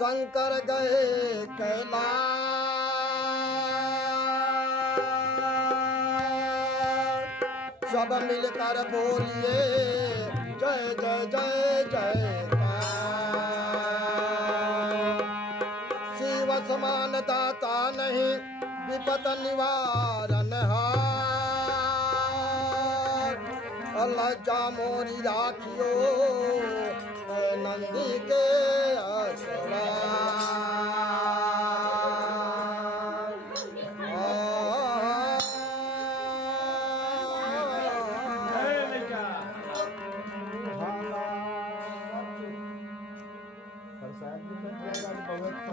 शंकर गए कैलाश। सब मिलकर बोलिए जय जय जय जयकार। शिव समान दाता नहीं विपत निवारण हार। लज्जा मोरी राखियो नंदी के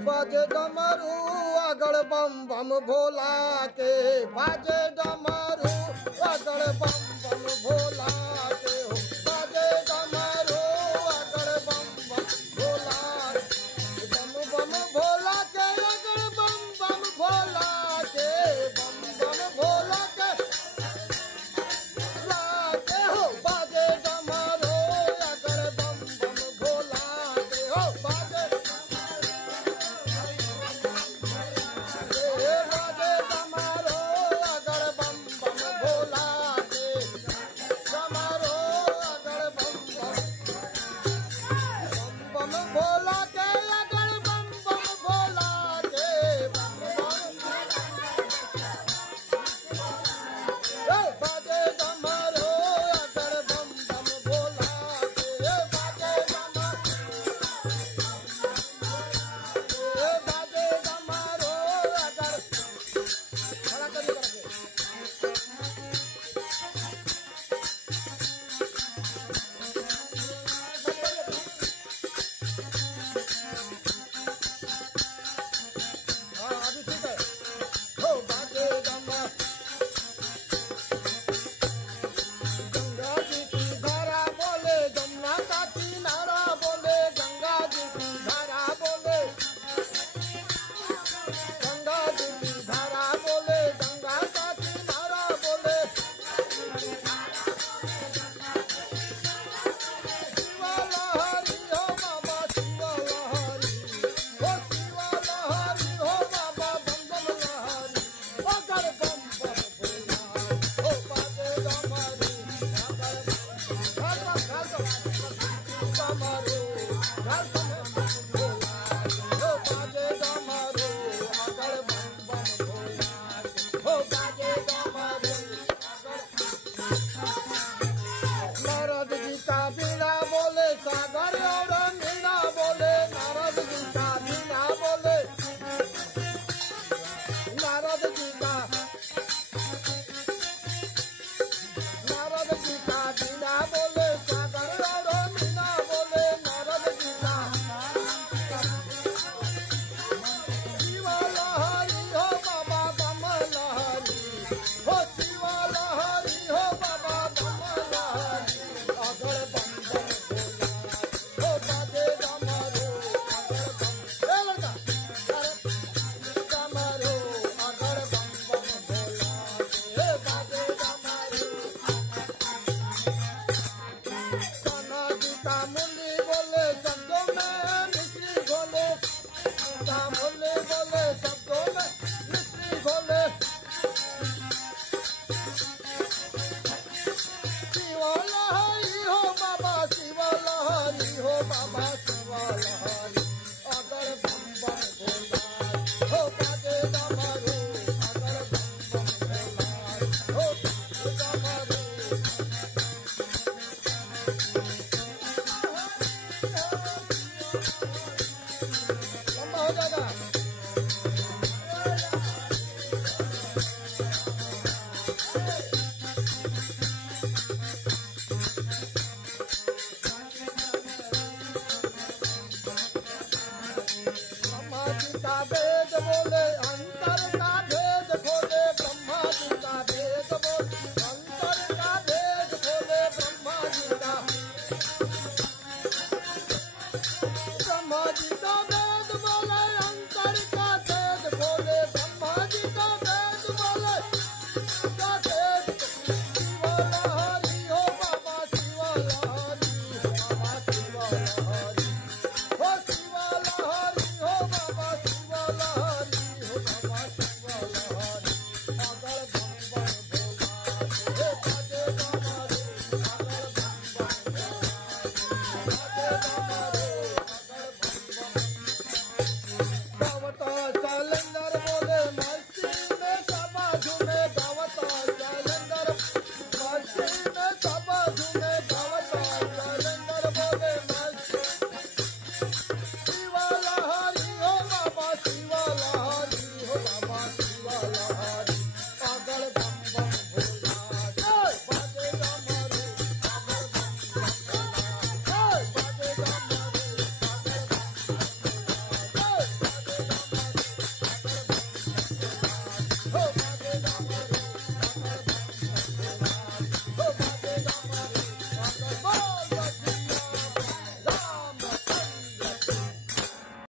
बाजे डमरू अगड़ बम बम भोला के। बाजे डमरू अगड़ बम बम भोला के हो। बाजे डमरू अगड़ बम बम भोला बम बम भोला के। अगड़ बम बम भोला के बम बम भोला के लाके हो। बाजे डमरू अगड़ बम बम भोला के हो। बाजे वेद बोले